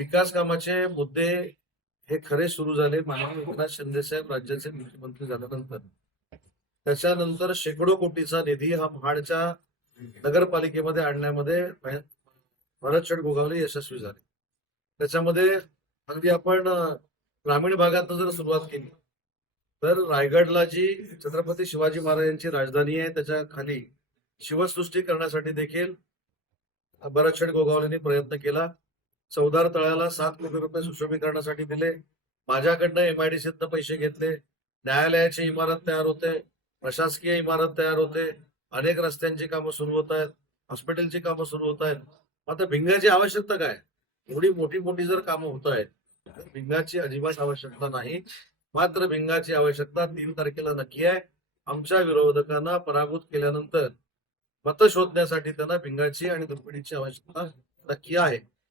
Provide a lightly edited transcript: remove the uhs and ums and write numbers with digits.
विकास कामाचे मुद्दे हे खरे सुरू झाले माननीय एकनाथ शिंदे साहेब राज्याचे मुख्यमंत्री झाल्यानंतर. त्याच्यानंतर शेकडो कोटीचा निधी हा महाडच्या नगरपालिकेमध्ये आणण्यामध्ये भरत शेठ गोगावले यशस्वी झाले. त्याच्यामध्ये अगदी आपण ग्रामीण भागात जर सुरुवात केली तर रायगडला जी छत्रपती शिवाजी महाराजांची राजधानी आहे त्याच्या खाली शिवसृष्टी करण्यासाठी देखील भरत शेठ गोगावलेंनी प्रयत्न केला. चौदार तळ्याला 7 कोटी रुपये सुशोभीकरणासाठी दिले. माझ्याकडनं MIDCतनं पैसे घेतले. न्यायालयाची इमारत तयार होते, प्रशासकीय इमारत तयार होते, अनेक रस्त्यांची कामं सुरू होत आहेत, हॉस्पिटलची कामं सुरू होत आहेत. आता भिंगाची आवश्यकता काय? एवढी मोठी मोठी जर कामं होत आहेत तर भिंगाची अजिबात आवश्यकता नाही. मात्र भिंगाची आवश्यकता 3 तारखेला नक्की आहे. आमच्या विरोधकांना पराभूत केल्यानंतर मतं शोधण्यासाठी त्यांना भिंगाची आणि दुर्बिणीची आवश्यकता नक्की आहे.